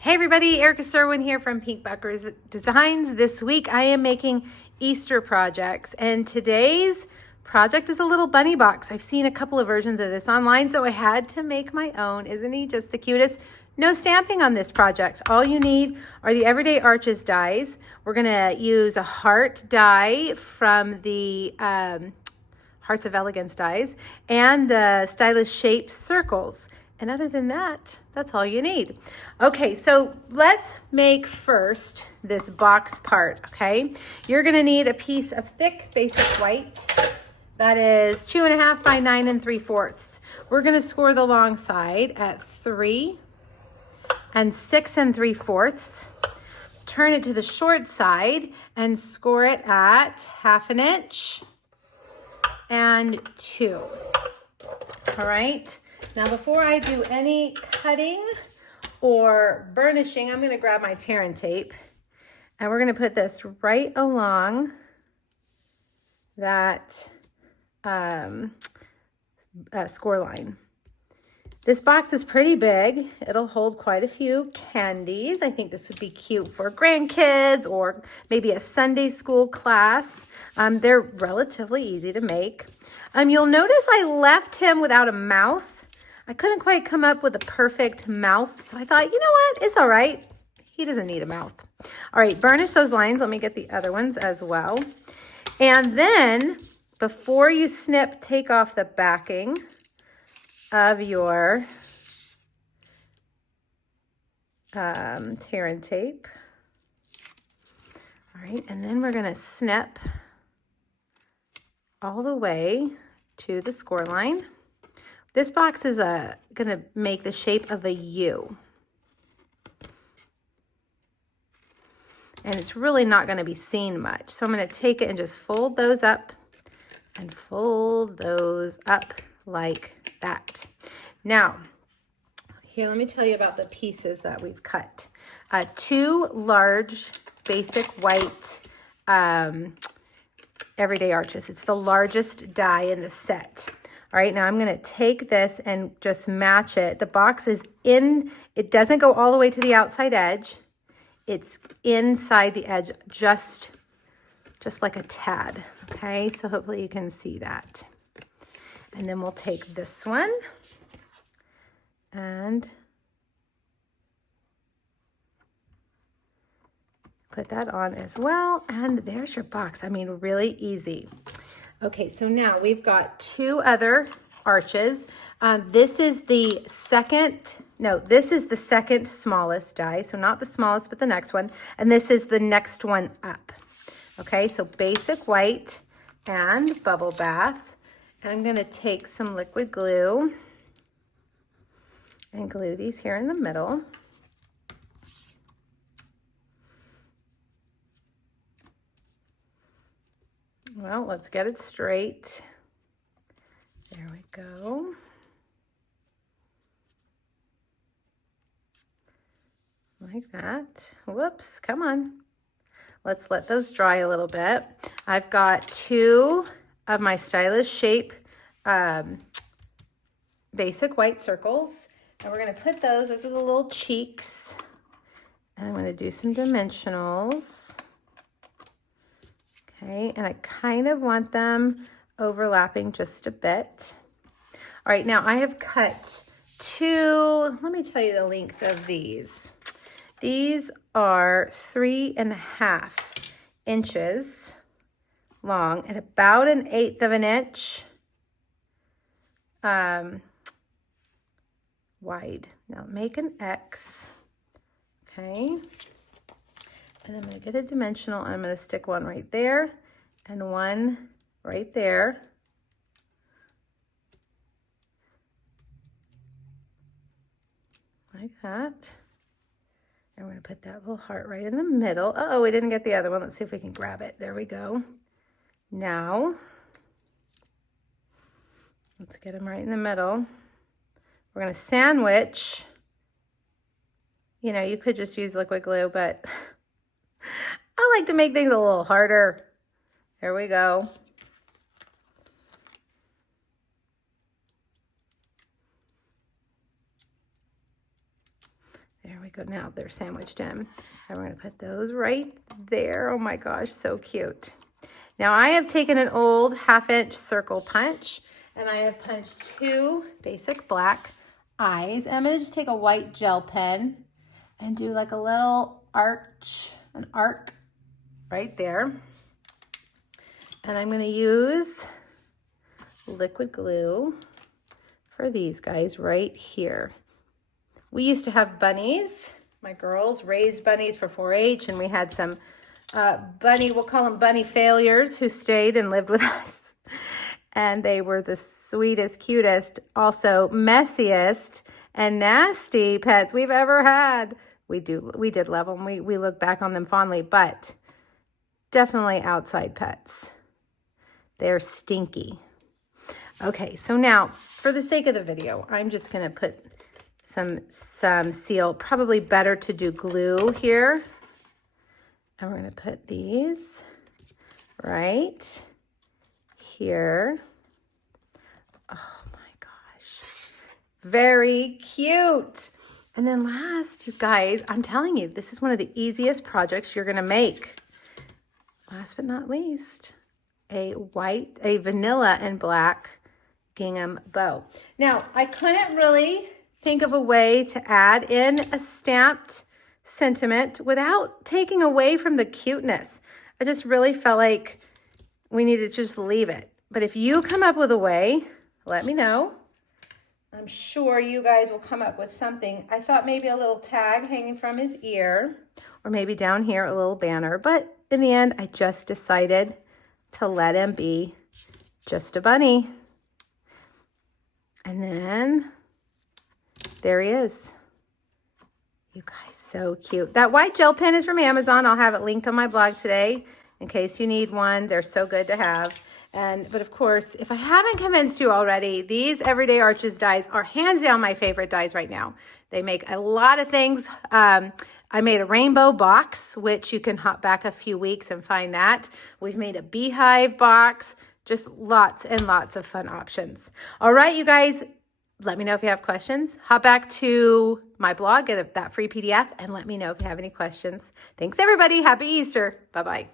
Hey everybody, Erica Serwin here from Pink Buckers Designs. This week I am making Easter projects, and today's project is a little bunny box. I've seen a couple of versions of this online, so I had to make my own. Isn't he just the cutest? No stamping on this project. All you need are the Everyday Arches dies. We're gonna use a heart die from the Hearts of Elegance dies and the Stylish Shape circles. And other than that, that's all you need. Okay, so let's make first this box part, okay? You're gonna need a piece of thick basic white that is 2.5 by 9 3/4. We're gonna score the long side at 3 and 6 3/4. Turn it to the short side and score it at 1/2 inch and 2. All right. Now, before I do any cutting or burnishing, I'm going to grab my tear and tape, and we're going to put this right along that score line. This box is pretty big. It'll hold quite a few candies. I think this would be cute for grandkids or maybe a Sunday school class. They're relatively easy to make. You'll notice I left him without a mouth. I couldn't quite come up with a perfect mouth, so I thought, you know what, it's all right. He doesn't need a mouth. All right, burnish those lines. Let me get the other ones as well. And then before you snip, take off the backing of your tear and tape. All right, and then we're gonna snip all the way to the score line. This box is gonna make the shape of a U. And it's really not gonna be seen much. So I'm gonna take it and just fold those up and fold those up like that. Now, here, let me tell you about the pieces that we've cut. 2 large basic white Everyday Arches. It's the largest die in the set. All right, now I'm gonna take this and just match it. The box is in, it doesn't go all the way to the outside edge. It's inside the edge, just like a tad, okay? So hopefully you can see that. And then we'll take this one and put that on as well. And there's your box. I mean, really easy. Okay, so now we've got 2 other arches. This is the second smallest die. So not the smallest, but the next one. And this is the next one up. Okay, so basic white and bubble bath. And I'm gonna take some liquid glue and glue these here in the middle. Well, let's get it straight. There we go. Like that. Whoops, come on. Let's let those dry a little bit. I've got 2 of my Stylish Shape basic white circles. And we're gonna put those over the little cheeks. And I'm gonna do some dimensionals. Okay, and I kind of want them overlapping just a bit. All right, now I have cut 2, let me tell you the length of these. These are 3.5 inches long and about 1/8 of an inch wide. Now make an X, okay? And I'm gonna get a dimensional, and I'm gonna stick one right there and one right there. Like that. And we're gonna put that little heart right in the middle. Uh-oh, we didn't get the other one. Let's see if we can grab it. There we go. Now, let's get them right in the middle. We're gonna sandwich. You know, you could just use liquid glue, but I like to make things a little harder. There we go. There we go now. They're sandwiched in. And we're going to put those right there. Oh my gosh, so cute. Now I have taken an old 1/2-inch circle punch and I have punched 2 basic black eyes. And I'm going to just take a white gel pen and do like a little an arc right there. And I'm going to use liquid glue for these guys right here. We used to have bunnies. My girls raised bunnies for 4-H, and we had some we'll call them bunny failures, who stayed and lived with us. And they were the sweetest, cutest, also messiest and nasty pets we've ever had. We did love them. We look back on them fondly, but definitely outside pets. They're stinky. Okay, so now for the sake of the video, I'm just going to put some seal. Probably better to do glue here. And we're going to put these right here. Oh my gosh. Very cute. And then last, you guys, I'm telling you, this is one of the easiest projects you're going to make. Last but not least, a vanilla and black gingham bow. Now, I couldn't really think of a way to add in a stamped sentiment without taking away from the cuteness. I just really felt like we needed to just leave it. But if you come up with a way, let me know. I'm sure you guys will come up with something. I thought maybe a little tag hanging from his ear, or maybe down here a little banner. But in the end, I just decided to let him be just a bunny. And then there he is. You guys, so cute. That white gel pen is from Amazon. I'll have it linked on my blog today in case you need one. They're so good to have. But of course, if I haven't convinced you already, these Everyday Arches dies are hands down my favorite dies right now. They make a lot of things. I made a rainbow box, which you can hop back a few weeks and find that. We've made a beehive box. Just lots and lots of fun options. All right, you guys, let me know if you have questions. Hop back to my blog, get that free PDF, and let me know if you have any questions. Thanks, everybody. Happy Easter. Bye-bye.